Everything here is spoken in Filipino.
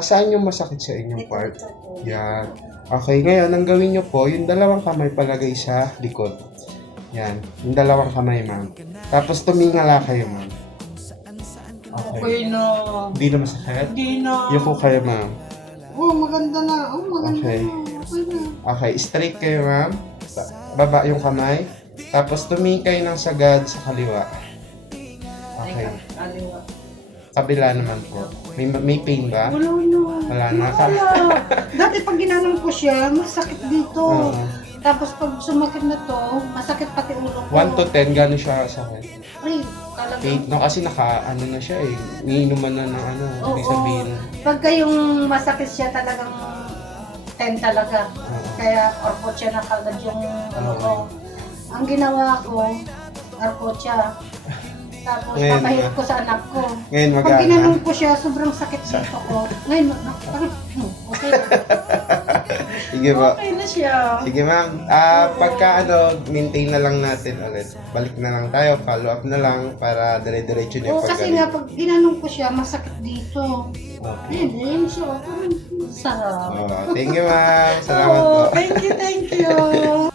Saan yung masakit sa inyong part? Yan. Okay, ngayon, ang gawin nyo po, yung dalawang kamay palagay sa likod. Yan. Yung dalawang kamay, ma'am. Tapos tumingala kayo, ma'am. Okay. Okay na. Hindi na masakit? Hindi na. Yuko kayo, ma'am. Oh, maganda na. Oh, maganda Okay. na. Okay na. Okay, straight kayo, ma'am. Baba yung kamay. Tapos tumingin kayo ng sagad sa kaliwa. Okay. Aliwa. Kabila naman po. May pain ba? Wala na. Wala na. Wala. Dati pag ginanong ko siya, masakit dito. Oo. Tapos pag sumakit na to, masakit pati ulo ko. 1 to 10, gano'n siya sakit? Ay, talaga. 8, no? Kasi ano na siya eh. Niinuman na ng ibig sabihin. Pagka yung masakit siya talagang 10 talaga. Oo. Kaya orpot siya na kagad yung ano ko. Ang ginawa ko, orpot siya. Tapos Ngayon, papahirap ko sa anak ko. Ngayon Pag magana. ginanong ko siya, sobrang sakit dito ko. Ngayon, okay. Sige po. Okay na siya. Sige ma'am. Pagka maintain na lang natin ulit. Balik na lang tayo, follow up na lang para dire-diretso niyo Oo, kasi nga pag ginanong ko siya, masakit dito. Okay. Ayun siya. Sarap. Thank you ma'am. Salamat po. Oh, thank you, thank you.